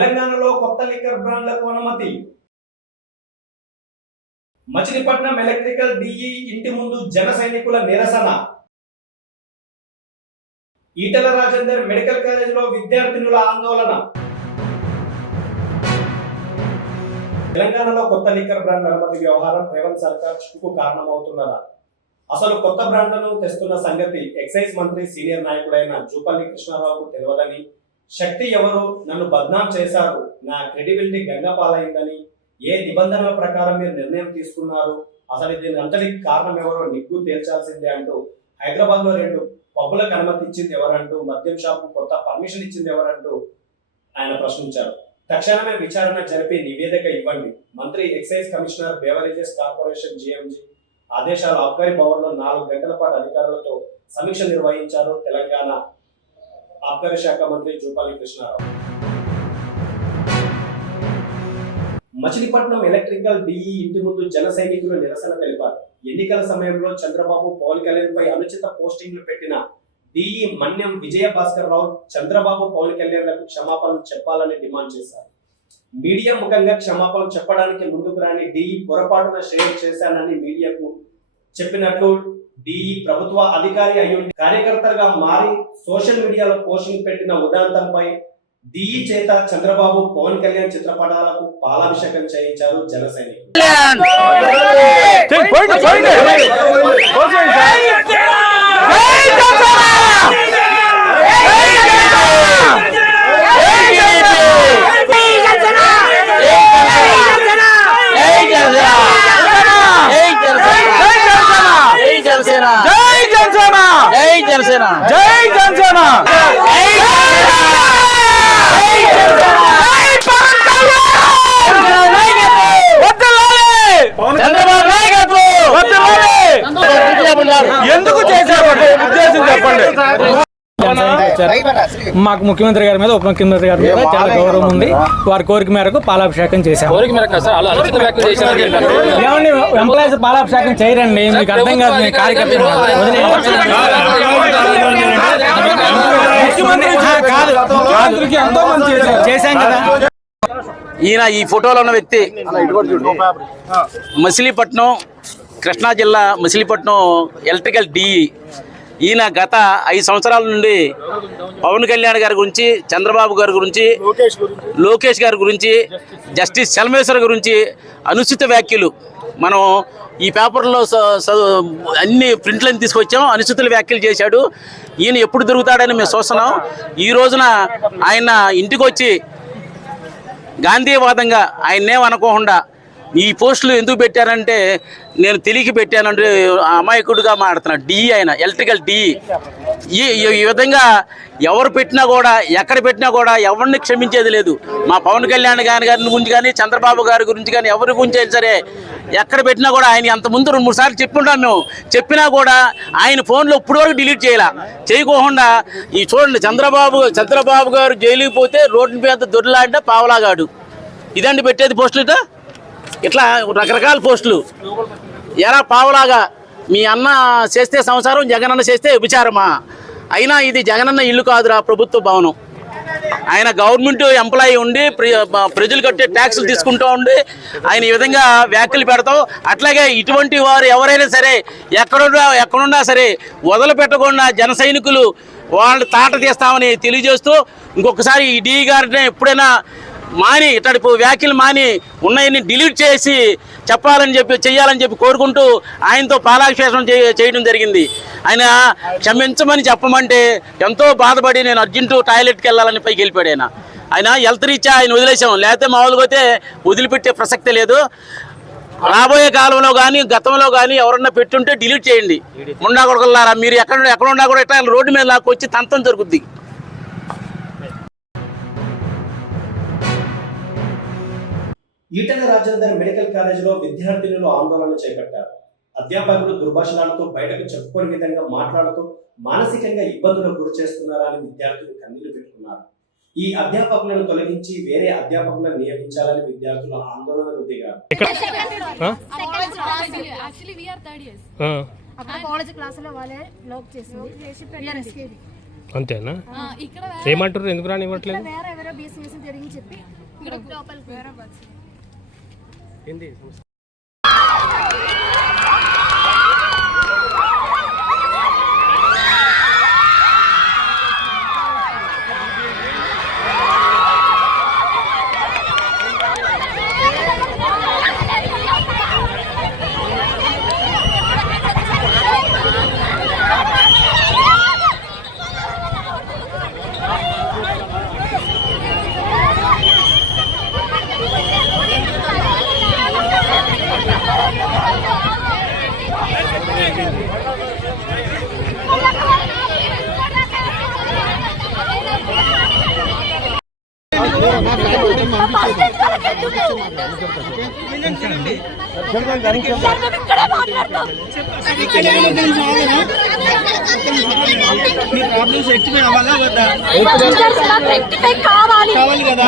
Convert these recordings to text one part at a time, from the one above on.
తెలంగాణలో కొత్త లిక్కర్ బ్రాండ్లకు అనుమతి. మచిలీపట్నం ఎలక్ట్రికల్ డిఈ ఇంటి ముందు జన సైనికుల నిరసన. ఈటెల రాజేందర్ మెడికల్ కాలేజీలో విద్యార్థినుల ఆందోళన. తెలంగాణలో కొత్త లిక్కర్ బ్రాండ్ అనుమతి వ్యవహారం రేవంత్ సర్కార్ చిక్కుకు కారణమవుతున్నదా? అసలు కొత్త బ్రాండ్లను తెస్తున్న సంగతి ఎక్సైజ్ మంత్రి సీనియర్ నాయకుడైన జూపల్లి కృష్ణారావుకు తెలియదని, శక్తి ఎవరు, నన్ను బద్నాం చేశారు, నా క్రెడిబిలిటీ గంగపాలైందని, ఏ నిబంధనల ప్రకారం మీరు నిర్ణయం తీసుకున్నారు, అసలు దీని అంతటికి కారణం ఎవరో నిగ్గు తేల్చాల్సిందే అంటూ హైదరాబాద్ లో 2 పబ్బులకు అనుమతి ఇచ్చింది ఎవరంటూ, మద్యం షాపు కొత్త పర్మిషన్ ఇచ్చింది ఎవరంటూ ఆయన ప్రశ్నించారు. తక్షణమే విచారణ జరిపి నివేదిక ఇవ్వండి. మంత్రి ఎక్సైజ్ కమిషనర్ బేవరేజెస్ కార్పొరేషన్ జిఎంజి ఆదేశాలు ఆబ్కారీ భవన్ లో 4 గంటల పాటు అధికారులతో సమీక్ష నిర్వహించారు తెలంగాణ ఆబ్కారీ శాఖ మంత్రి జూపల్లి కృష్ణారావు. మచిలీపట్నం ఎలక్ట్రికల్ డిఈ ఇంటి ముందు జన సైనికులు నిరసన తెలిపారు. ఎన్నికల సమయంలో చంద్రబాబు, పవన్ కళ్యాణ్ పై అనుచిత పోస్టింగ్లు పెట్టిన డిఈ మన్యం విజయ భాస్కర్ రావు చంద్రబాబు, పవన్ కళ్యాణ్లకు క్షమాపణలు చెప్పాలని డిమాండ్ చేశారు. మీడియా ముఖంగా క్షమాపణ చెప్పడానికి ముందుకు రాని డిఈ పొరపాటున షేర్ చేశానని మీడియాకు చెప్పినట్లు డిఈ ప్రభుత్వ అధికారి అయ్యుండి కార్యకర్తగా మారి సోషల్ మీడియాలో పోస్టింగ్ పెట్టిన ఉదాంతంపై డిఈ చేత చంద్రబాబు, పవన్ కళ్యాణ్ చిత్రపటాలకు పాలాభిషేకం చేయించారు జన సైనికులు. ఎందుకు చేశారు ఉద్దేశం చెప్పండి. మాకు ముఖ్యమంత్రి గారి మీద, ఉప ముఖ్యమంత్రి గారి మీద చాలా గౌరవం ఉంది. వారి కోరిక మేరకు పాలాభిషేకం చేశాం. ఏమండి, ఎంప్లాయీస్ పాలాభిషేకం చేయరండి, మీకు అర్థం కాదు. మీ కార్యకర్తలు చేశాం కదా. ఈయన ఈ ఫోటోలో ఉన్న వ్యక్తి మచిలీపట్నం, కృష్ణా జిల్లా మచిలీపట్నం ఎలక్ట్రికల్ డిఈ. ఈయన గత 5 సంవత్సరాల నుండి పవన్ కళ్యాణ్ గారి గురించి, చంద్రబాబు గారి గురించి, లోకేష్ గారి గురించి, జస్టిస్ చలమేశ్వర్ గురించి అనుచిత వ్యాఖ్యలు మనం ఈ పేపర్లో అన్ని ప్రింట్లను తీసుకొచ్చాం. అనుచిత వ్యాఖ్యలు చేశాడు. ఈయన ఎప్పుడు దొరుకుతాడని మేము చూస్తున్నాం. ఈ రోజున ఆయన ఇంటికి వచ్చి గాంధీవాదంగా ఆయన్నేమనుకోకుండా ఈ పోస్టులు ఎందుకు పెట్టారంటే, నేను తెలియక పెట్టానంటే అమాయకుడిగా మాట్లాడుతున్నాడు. డిఈ ఆయన ఎలక్ట్రికల్ డిఈ. ఈ విధంగా ఎవరు పెట్టినా కూడా, ఎక్కడ పెట్టినా కూడా ఎవరిని క్షమించేది లేదు. మా పవన్ కళ్యాణ్ గారి గురించి కానీ, చంద్రబాబు గారి గురించి కానీ, ఎవరి గురించి అయినా సరే ఎక్కడ పెట్టినా కూడా ఆయన అంతకుముందు 2-3 సార్లు చెప్పుంటాం మేము. చెప్పినా కూడా ఆయన ఫోన్లో ఇప్పుడు వరకు డిలీట్ చేయకోకుండా ఈ చూడండి, చంద్రబాబు గారు జైలుకి పోతే రోడ్డు మీద దొరిలాంటే పావలాగాడు. ఇదండి పెట్టేది పోస్టులు. ఇట్లా రకరకాల పోస్టులు. ఎరా పావలాగా మీ అన్న చేస్తే సంసారం, జగనన్న చేస్తే విచారమా? అయినా ఇది జగనన్న ఇల్లు కాదురా, ప్రభుత్వ భవనం. ఆయన గవర్నమెంట్ ఎంప్లాయీ ఉండి ప్రజలు కట్టే ట్యాక్సులు తీసుకుంటూ ఉండి ఆయన ఈ విధంగా వ్యాఖ్యలు పెడతాం. అట్లాగే ఇటువంటి వారు ఎవరైనా సరే ఎక్కడున్నా సరే వదిలిపెట్టకుండా జన సైనికులు వాళ్ళు తాట తీస్తామని తెలియజేస్తూ, ఇంకొకసారి ఈ డి గారిని ఎప్పుడైనా మాని ఇట్లాంటి వ్యాఖ్యలు మాని ఉన్నాయని డిలీట్ చేసి చేయాలని చెప్పి కోరుకుంటూ ఆయనతో పాలాభిషేకం చేయడం జరిగింది. ఆయన క్షమించమని చెప్పమంటే ఎంతో బాధపడి నేను అర్జెంటు టాయిలెట్కి వెళ్ళాలని పైకి వెళ్ళిపోయాడు. ఆయన హెల్త్ రీత్యా ఆయన వదిలేసాం, లేకపోతే మామూలుగా అయితే వదిలిపెట్టే ప్రసక్తే లేదు. రాబోయే కాలంలో కానీ, గతంలో కానీ ఎవరన్నా పెట్టుంటే డిలీట్ చేయండి. ముండా కొడుకులారా, మీరు ఎక్కడున్నా కూడా ఇట్లా రోడ్డు మీద లాక్కొచ్చి తంతం జరుగుద్ది. ఈటెల రాజేందర్ మెడికల్ కాలేజీలో విద్యార్థినులు ఆందోళన చేపట్టారు. అధ్యాపకులు దుర్భాషణలతో బయటకు చెప్పుకోని విధంగా మాట్లాడుతూ మానసికంగా ఇబ్బందులకు గురి చేస్తున్నారని విద్యార్థులు కన్నీళ్లు పెట్టుకున్నారు. ఈ అధ్యాపకులను తొలగించి వేరే అధ్యాపకులను నియమించాలని విద్యార్థుల ఆందోళనకు దిగారు. అంతేనా? ఇక్కడ ఏమంటారు, ఎందుకు రానివ్వట్లేదు? వేరే బిజినెస్ జరిగి చెప్పి ఇక్కడ లోపలికి వేరే బస్ కావాలి కదా.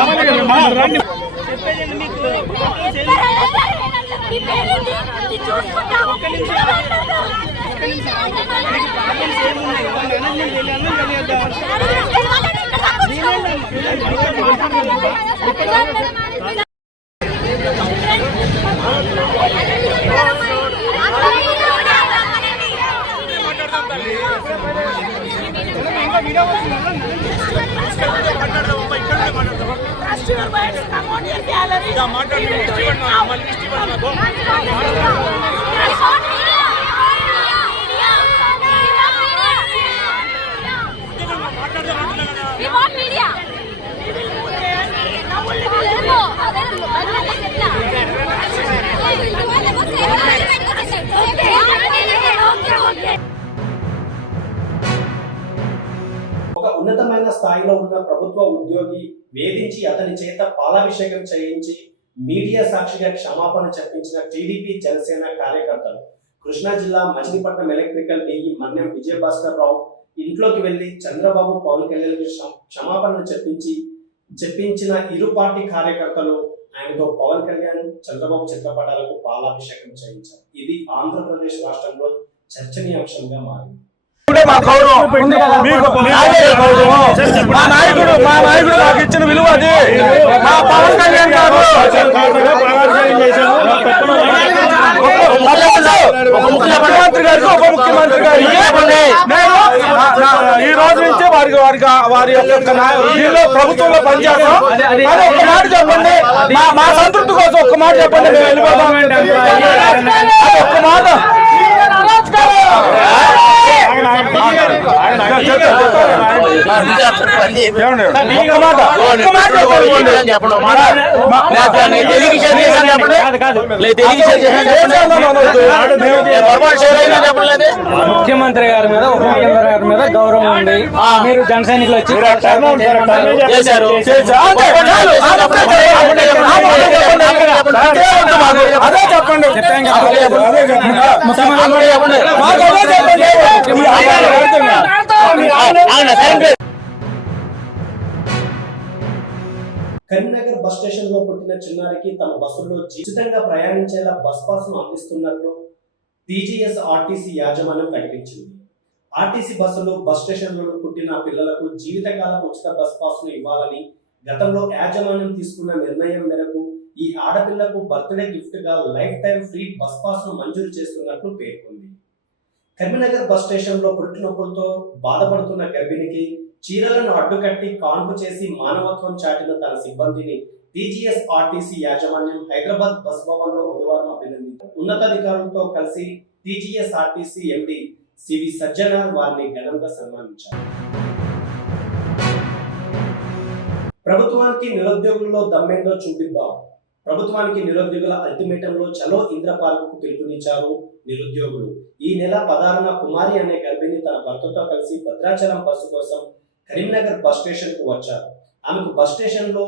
ఒక ఉన్నతమైన స్థాయిలో ఉన్న ప్రభుత్వ ఉద్యోగి వేధించి అతని చేత పాలాభిషేకం చేయించి మీడియా సాక్షిగా క్షమాపణ చెప్పించిన టీడీపీ జనసేన కార్యకర్తలు కృష్ణా జిల్లా మచిలీపట్నం ఎలక్ట్రికల్ డీఈ మన్యం విజయభాస్కర్ రావు ఇంట్లోకి వెళ్లి చంద్రబాబు పవన్ కళ్యాణ్కి క్షమాపణలు చెప్పించిన ఇరు పార్టీ కార్యకర్తలు ఆయనతో పవన్ కళ్యాణ్ చంద్రబాబు చిత్రపటాలకు పాలాభిషేకం చేయించారు. ఇది ఆంధ్రప్రదేశ్ రాష్ట్రంలో చర్చనీయాంశంగా మారింది. మా నాయకుడు నాకు ఇచ్చిన విలువ అది. మా పవన్ కళ్యాణ్ గారు ముఖ్యమంత్రి గారికి ఉప ముఖ్యమంత్రి గారు ఈ రోజు నుంచి వారి యొక్క ప్రభుత్వంలో పనిచేస్తాం. అది ఒక్క మాట చెప్పండి, మా సంతృప్తి కోసం ఒక్క మాట చెప్పండి, మేము వెళ్ళిపోతాం. అది ఒక్క మాట ముఖ్యమంత్రి గారి మీద ఉప ముఖ్యమంత్రి గారి మీద గౌరవం ఉంది. మీరు జన సైనికులు వచ్చి అదే చెప్పండి. కరీంనగర్ బస్ స్టేషన్ లో పుట్టిన చిన్నారికి తమ బస్సులో ఉచితంగా ప్రయాణించేలా బస్ పాస్ ను అందిస్తున్నట్లు టీజీఎస్ ఆర్టీసీ యాజమాన్యం ప్రకటించింది. ఆర్టీసీ బస్సులు బస్ స్టేషన్లలో పుట్టిన పిల్లలకు జీవితకాలపు ఉచిత బస్ పాస్ ను ఇవ్వాలని గతంలో యాజమాన్యం తీసుకున్న నిర్ణయం మేరకు ఈ ఆడపిల్లకు బర్త్డే గిఫ్ట్ గా life time free bus pass ను మంజూరు చేస్తున్నట్లు పేర్కొంది. కరీంనగర్ బస్ స్టేషన్ లో పుట్టినొప్పులతో బాధపడుతున్న గర్భిణికి చీరలను అడ్డుకట్టి కాన్పు చేసి మానవత్వం చాటిన తన సిబ్బందిని టీజీఎస్ ఆర్టీసీ యాజమాన్యం హైదరాబాద్ బస్ భవన్ లో బుధవారం అభినందించారు. ఉన్నతాధికారులతో కలిసి టీజీఎస్ ఆర్టీసీ ఎండీ సివి సజ్జన వారిని ఘనంగా సన్మానించారు. ప్రభుత్వానికి నిరుద్యోగులలో దమ్మేందో చూపిద్దాం. ప్రభుత్వానికి నిరుద్యోగుల అల్టిమేటంలో చలో ఇంద్రపార్కు పిలుపునిచ్చారు నిరుద్యోగులు. ఈ నెల 16న కుమారి అనే గర్భిణి తన భర్తతో కలిసి భద్రాచలం బస్సు కోసం కరీంనగర్ బస్ స్టేషన్ కు వచ్చారు. ఆమెకు బస్ స్టేషన్ లో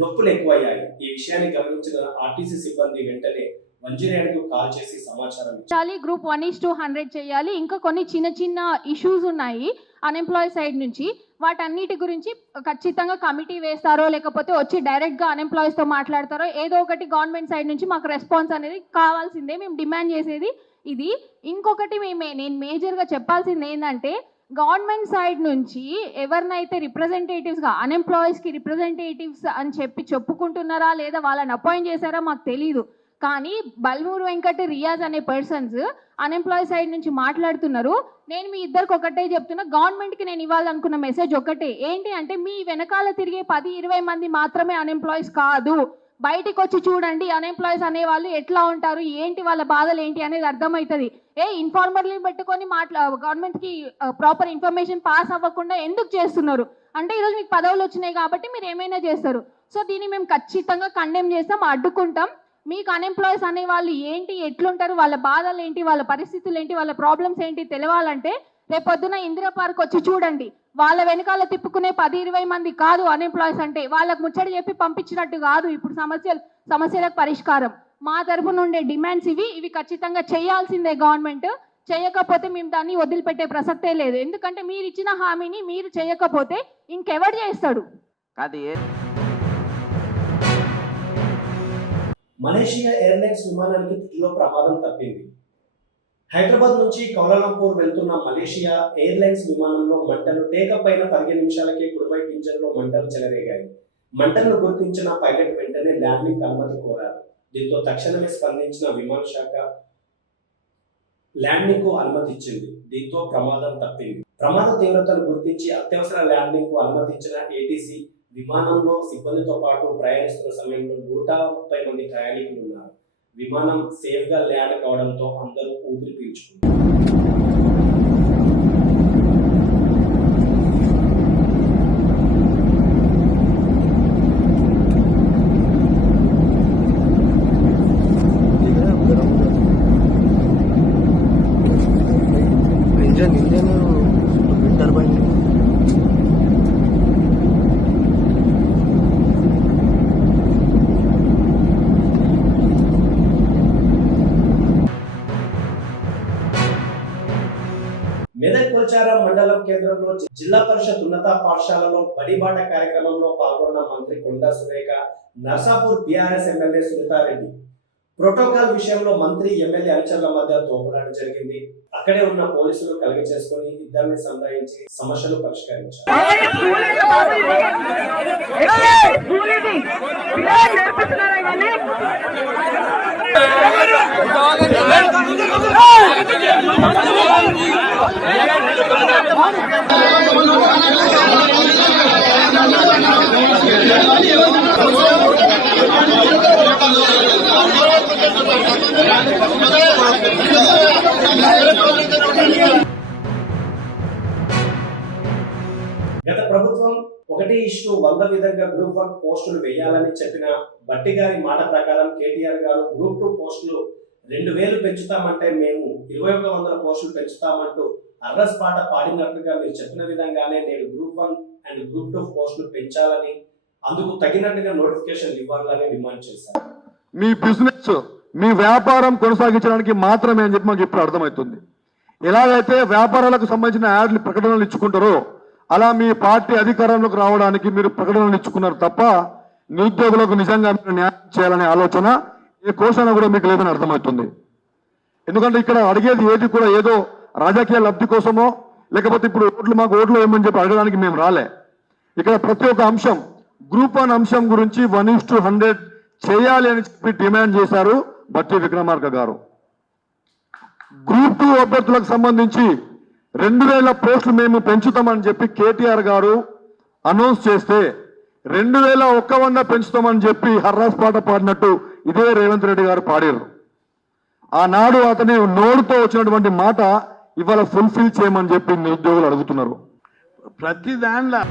నొప్పులు ఎక్కువయ్యాయి. ఈ విషయాన్ని గమనించిన ఆర్టీసీ సిబ్బంది వెంటనే 108కు కాల్ చేసి సమాచారం ఇచ్చారు. గ్రూప్ 1:100 చేయాలి. ఇంకా కొన్ని చిన్న ఇష్యూస్ ఉన్నాయి అన్ఎంప్లాయ్ సైడ్ నుంచి. వాటన్నిటి గురించి ఖచ్చితంగా కమిటీ వేస్తారో లేకపోతే వచ్చి డైరెక్ట్గా అన్ఎంప్లాయీస్తో మాట్లాడతారో ఏదో ఒకటి గవర్నమెంట్ సైడ్ నుంచి మాకు రెస్పాన్స్ అనేది కావాల్సిందే. మేము డిమాండ్ చేసేది ఇది. ఇంకొకటి నేను మేజర్గా చెప్పాల్సింది ఏంటంటే గవర్నమెంట్ సైడ్ నుంచి ఎవరినైతే రిప్రజెంటేటివ్స్గా అన్ఎంప్లాయీస్కి రిప్రజెంటేటివ్స్ అని చెప్పి చెప్పుకుంటున్నారా లేదా వాళ్ళని అపాయింట్ చేశారా మాకు తెలీదు. కానీ బల్మూరు వెంకట్, రియాజ్ అనే పర్సన్స్ అన్ఎంప్లాయీ సైడ్ నుంచి మాట్లాడుతున్నారు. నేను మీ ఇద్దరికి ఒకటే చెప్తున్నా, గవర్నమెంట్కి నేను ఇవ్వాలనుకున్న మెసేజ్ ఒకటే ఏంటి అంటే, మీ వెనకాల తిరిగే 10-20 మంది మాత్రమే అన్ఎంప్లాయీస్ కాదు. బయటికి వచ్చి చూడండి అన్ఎంప్లాయీస్ అనేవాళ్ళు ఎట్లా ఉంటారు, ఏంటి వాళ్ళ బాధలు ఏంటి అనేది అర్థమవుతుంది. ఇన్ఫార్మర్లీ పెట్టుకొని గవర్నమెంట్కి ప్రాపర్ ఇన్ఫర్మేషన్ పాస్ అవ్వకుండా ఎందుకు చేస్తున్నారు అంటే, ఈరోజు మీకు పదవులు వచ్చినాయి కాబట్టి మీరు ఏమైనా చేస్తారు. సో దీన్ని మేము ఖచ్చితంగా కండెమ్ చేస్తాం, అడ్డుకుంటాం. మీకు అన్ఎంప్లాయీస్ అనే వాళ్ళు ఏంటి, ఎట్లుంటారు, వాళ్ళ బాధలు ఏంటి, వాళ్ళ పరిస్థితులు ఏంటి, వాళ్ళ ప్రాబ్లమ్స్ ఏంటి తెలవాలంటే రేపొద్దున ఇందిరా పార్క్ వచ్చి చూడండి. వాళ్ళ వెనకాల తిప్పుకునే 10-20 మంది కాదు అన్ఎంప్లాయీస్ అంటే, వాళ్ళకు ముచ్చడి చెప్పి పంపించినట్టు కాదు ఇప్పుడు సమస్యలకు పరిష్కారం. మా తరఫు నుండే డిమాండ్స్ ఇవి ఖచ్చితంగా చేయాల్సిందే. గవర్నమెంట్ చేయకపోతే మేము దాన్ని వదిలిపెట్టే ప్రసక్తే లేదు. ఎందుకంటే మీరు ఇచ్చిన హామీని మీరు చేయకపోతే ఇంకెవరు చేస్తాడు? మలేషియా ఎయిర్లైన్స్ విమానానికి త్రుటిలో ప్రమాదం తప్పింది. హైదరాబాద్ నుంచి కౌలాలంపూర్ వెళ్తున్న మలేషియా ఎయిర్లైన్స్ విమానంలో మంటలు టేకప్ అయిన 15 నిమిషాలకే కుడివైపు ఇంజన్లో మంటలు చెలరేగాయి. మంటలను గుర్తించిన పైలట్ వెంటనే ల్యాండింగ్ అనుమతి కోరారు. దీంతో తక్షణమే స్పందించిన విమాన శాఖ ల్యాండింగ్ కు అనుమతి ఇచ్చింది. దీంతో ప్రమాదం తప్పింది. ప్రమాద తీవ్రతను గుర్తించి అత్యవసర ల్యాండింగ్ కు అనుమతించిన ఏటీసీ విమానంలో సిబ్బందితో పాటు ప్రయాణిస్తున్న సమయంలో 130 మంది ప్రయాణికులు ఉన్నారు. విమానం సేఫ్ గా ల్యాండ్ కావడంతో అందరూ ఊపిరి పీల్చుకున్నారు. మెదక్ కొల్చారం మండలం కేంద్రంలో జిల్లా పరిషత్ ఉన్నత పాఠశాలలో బడిబాట కార్యక్రమంలో పాల్గొన్న మంత్రి Konda Surekha, Narsapur BRS MLA Sunitha Reddy. Protocol విషయంలో మంత్రి ఎమ్మెల్యే అనుచరుల మధ్య తోపులాట జరిగింది. అక్కడే ఉన్న పోలీసులు కలిగి చేసుకుని ఇద్దరిని సంధాయించి సమస్యలు పరిష్కరించారు. గత ప్రభుత్వం 1:100 విధంగా గ్రూప్ 1 పోస్టులు వేయాలని చెప్పిన బట్టి గారి మాట ప్రకారం కేటీఆర్ గారు గ్రూప్ 2 పోస్టులు 2000 పెంచుతామంటే మేము 2100 పోస్టులు పెంచుతామంటూ అర్రస్ పాట పాడినట్లుగా మీరు చెప్పిన విధంగానే నేడు గ్రూప్ 1 అండ్ గ్రూప్ 2 పోస్టులు పెంచాలని, అందుకు తగినట్టుగా నోటిఫికేషన్ ఇవ్వాలని డిమాండ్ చేశారు. మీ బిజినెస్, మీ వ్యాపారం కొనసాగించడానికి మాత్రమే అని చెప్పి మాకు ఇప్పుడు అర్థమవుతుంది. ఎలాగైతే వ్యాపారాలకు సంబంధించిన యాడ్లు ప్రకటనలు ఇచ్చుకుంటారో అలా మీ పార్టీ అధికారంలోకి రావడానికి మీరు ప్రకటనలు ఇచ్చుకున్నారు తప్ప నిరుద్యోగులకు నిజంగా మీరు న్యాయం చేయాలనే ఆలోచన ఏ కోసన కూడా మీకు లేదని అర్థమవుతుంది. ఎందుకంటే ఇక్కడ అడిగేది ఏది కూడా ఏదో రాజకీయ లబ్ధి కోసమో లేకపోతే ఇప్పుడు మాకు ఓట్లు వేయమని చెప్పి అడగడానికి మేము రాలే. ఇక్కడ ప్రతి ఒక్క అంశం గ్రూప్ 1 అంశం గురించి 1:100 చేయాలి అని చెప్పి డిమాండ్ చేశారు బట్టి విక్రమార్క గారు. గ్రూప్ 2 అభ్యర్థులకు సంబంధించి 2000 పోస్టులు మేము పెంచుతామని చెప్పి కేటీఆర్ గారు అనౌన్స్ చేస్తే 2100 పెంచుతామని చెప్పి హర్రాస్ పాట పాడినట్టు ఇదే రేవంత్ రెడ్డి గారు పాడారు. ఆనాడు అతని నోడుతో వచ్చినటువంటి మాట ఇవాళ ఫుల్ఫిల్ చేయమని చెప్పి నిరుద్యోగులు అడుగుతున్నారు. ప్రతి దాంట్లో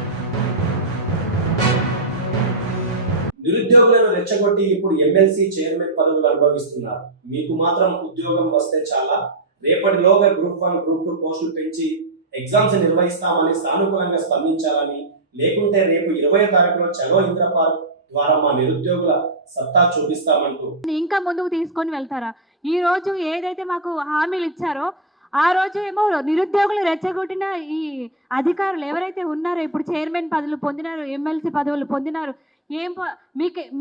నిరుద్యోగులను రెచ్చగొట్టి ఇప్పుడు ఎమ్మెల్సీ చైర్మన్ పదవులు అనుభవిస్తున్నారు. మీకు మాత్రం ఉద్యోగం వస్తే చాలా, రేపటిలోగా గ్రూప్ 1 గ్రూప్ 2 పోస్టులు పెంచి ఎగ్జామ్స్ నిర్వహిస్తామని సానుకూలంగా స్పందించాలని, లేకుంటే రేపు 20వ తారీఖులో చలో ఇందిరా పార్క్ ద్వారా మా నిరుద్యోగుల సత్తా చూపిస్తామంటూ ఇంకా ముందుకు తీసుకొని వెళ్తారా? ఈ రోజు ఏదైతే మాకు హామీలు ఇచ్చారో ఆ రోజు ఏమో నిరుద్యోగులు రెచ్చగొట్టిన ఈ అధికారులు ఎవరైతే ఉన్నారో, ఇప్పుడు చైర్మన్ పదవులు పొందినారు, ఎమ్మెల్సీ పదవులు పొందినారు,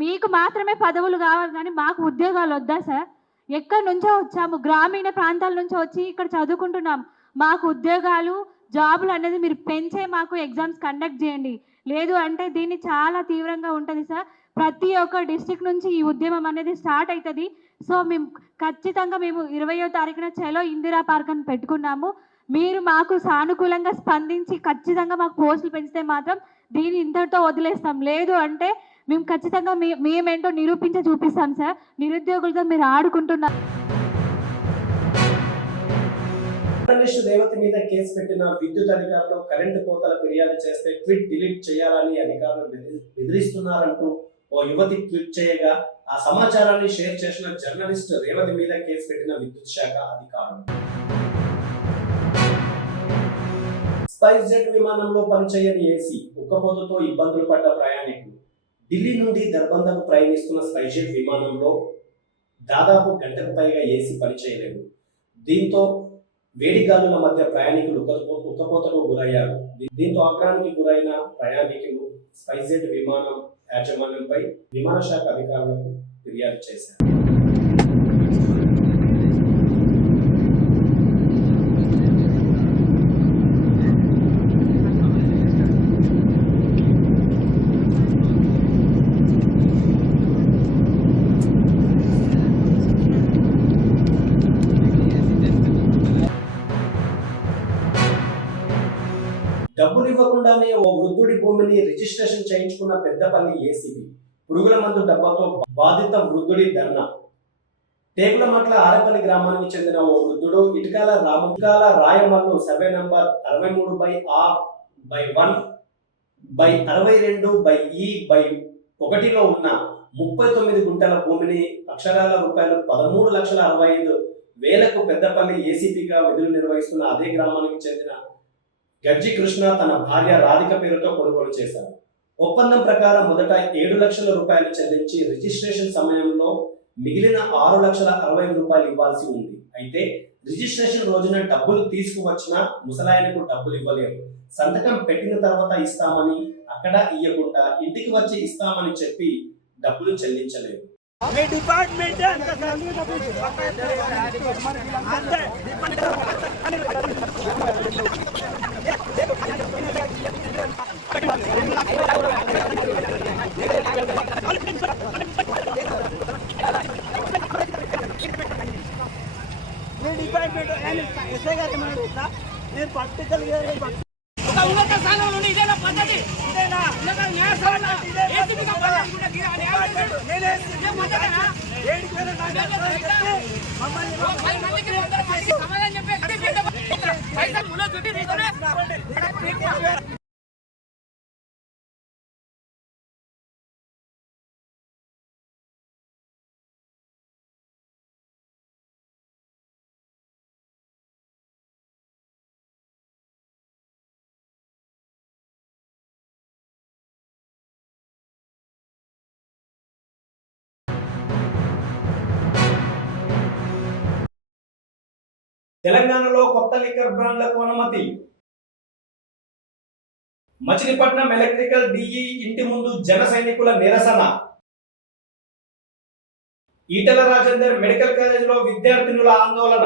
మీకు మాత్రమే పదవులు కావాలి కానీ మాకు ఉద్యోగాలు వద్దా సార్? ఎక్కడి నుంచో వచ్చాము, గ్రామీణ ప్రాంతాల నుంచో వచ్చి ఇక్కడ చదువుకుంటున్నాం. మాకు ఉద్యోగాలు జాబులు అనేది మీరు పెంచే మాకు ఎగ్జామ్స్ కండక్ట్ చేయండి. లేదు అంటే దీన్ని చాలా తీవ్రంగా ఉంటుంది సార్. ప్రతి ఒక్క డిస్ట్రిక్ట్ నుంచి ఈ ఉద్యమం అనేది స్టార్ట్ అవుతుంది. సో మేము ఖచ్చితంగా 20వ తారీఖున చలో ఇందిరా పార్క్ అని పెట్టుకున్నాము. మీరు మాకు సానుకూలంగా స్పందించి ఖచ్చితంగా మాకు పోస్టులు పెంచితే మాత్రం దీన్ని ఇంతటితో వదిలేస్తాం. లేదు అంటే మేము ఖచ్చితంగా మేమేంటో నిరూపించి చూపిస్తాం సార్. నిరుద్యోగులతో మీరు ఆడుకుంటున్నారు. జర్నలిస్టు రేవతి మీద కేసు పెట్టిన విద్యుత్ అధికారులు కరెంటు కోతల ఫిర్యాదు చేస్తే ట్వీట్ డిలీట్ చేయాలని అధికారులు బెదిరిస్తున్నారంటూ ఓ యువతి ట్వీట్ చేయగా ఆ సమాచారాన్ని షేర్ చేసిన జర్నలిస్ట్ రేవతి మీద కేసు పెట్టిన విద్యుత్ శాఖ అధికారులు. స్పైస్ జెట్ విమానంలో పనిచేయని ఏసీ, ఉక్కపోతతో ఇబ్బందులు పడ్డ ప్రయాణికులు. ఢిల్లీ నుండి దర్బందకు ప్రయాణిస్తున్న స్పైస్ జెట్ విమానంలో దాదాపు గంటకు పైగా ఏసీ పనిచేయలేదు. దీంతో వేడి గాలుల మధ్య ప్రయాణికులు ఉక్కపోతకు గురయ్యారు. దీంతో ఆగ్రహానికి గురైన ప్రయాణికులు స్పైస్ జెట్ విమానం యాజమాన్యంపై విమాన శాఖ అధికారులకు ఫిర్యాదు చేశారు. డబ్బులు ఇవ్వకుండానే ఓ వృద్ధుడి భూమిని రిజిస్ట్రేషన్ చేయించుకున్న పెద్దపల్లి ఏసీబీ. పురుగుల మందు డబ్బాతో బాధిత వృద్ధుడి ధర్నా. టేకులమట్ల ఆరపల్లి గ్రామానికి చెందిన ఓ వృద్ధుడు ఇటుకాల రాయమల్లు సర్వే నంబర్ 63/A/1/62/E/1లో ఉన్న 39 గుంటల భూమిని అక్షరాల రూపాయలు 13,65,000కు పెద్దపల్లి ఏసీపీగా విధులు నిర్వహిస్తున్న అదే గ్రామానికి చెందిన గజ్జి కృష్ణ తన భార్య రాధిక పేరుతో కొనుగోలు చేశారు. ఒప్పందం ప్రకారం మొదట 7 లక్షల రూపాయలు చెల్లించి రిజిస్ట్రేషన్ సమయంలో మిగిలిన 6,60,000 రూపాయలు ఇవ్వాల్సి ఉంది. అయితే రిజిస్ట్రేషన్ రోజున డబ్బులు తీసుకువచ్చిన ముసలాయనకు డబ్బులు ఇవ్వలేదు. సంతకం పెట్టిన తర్వాత ఇస్తామని, అక్కడ ఇయ్యకుండా ఇంటికి వచ్చి ఇస్తామని చెప్పి డబ్బులు చెల్లించలేదు. తెలంగాణలో కొత్త లిక్కర్ బ్రాండ్లకు అనుమతి. మచిలీపట్నం ఎలక్ట్రికల్ డిఈ ఇంటి ముందు జన సైనికుల నిరసన. ఈటల రాజేందర్ మెడికల్ కాలేజీలో విద్యార్థినుల ఆందోళన.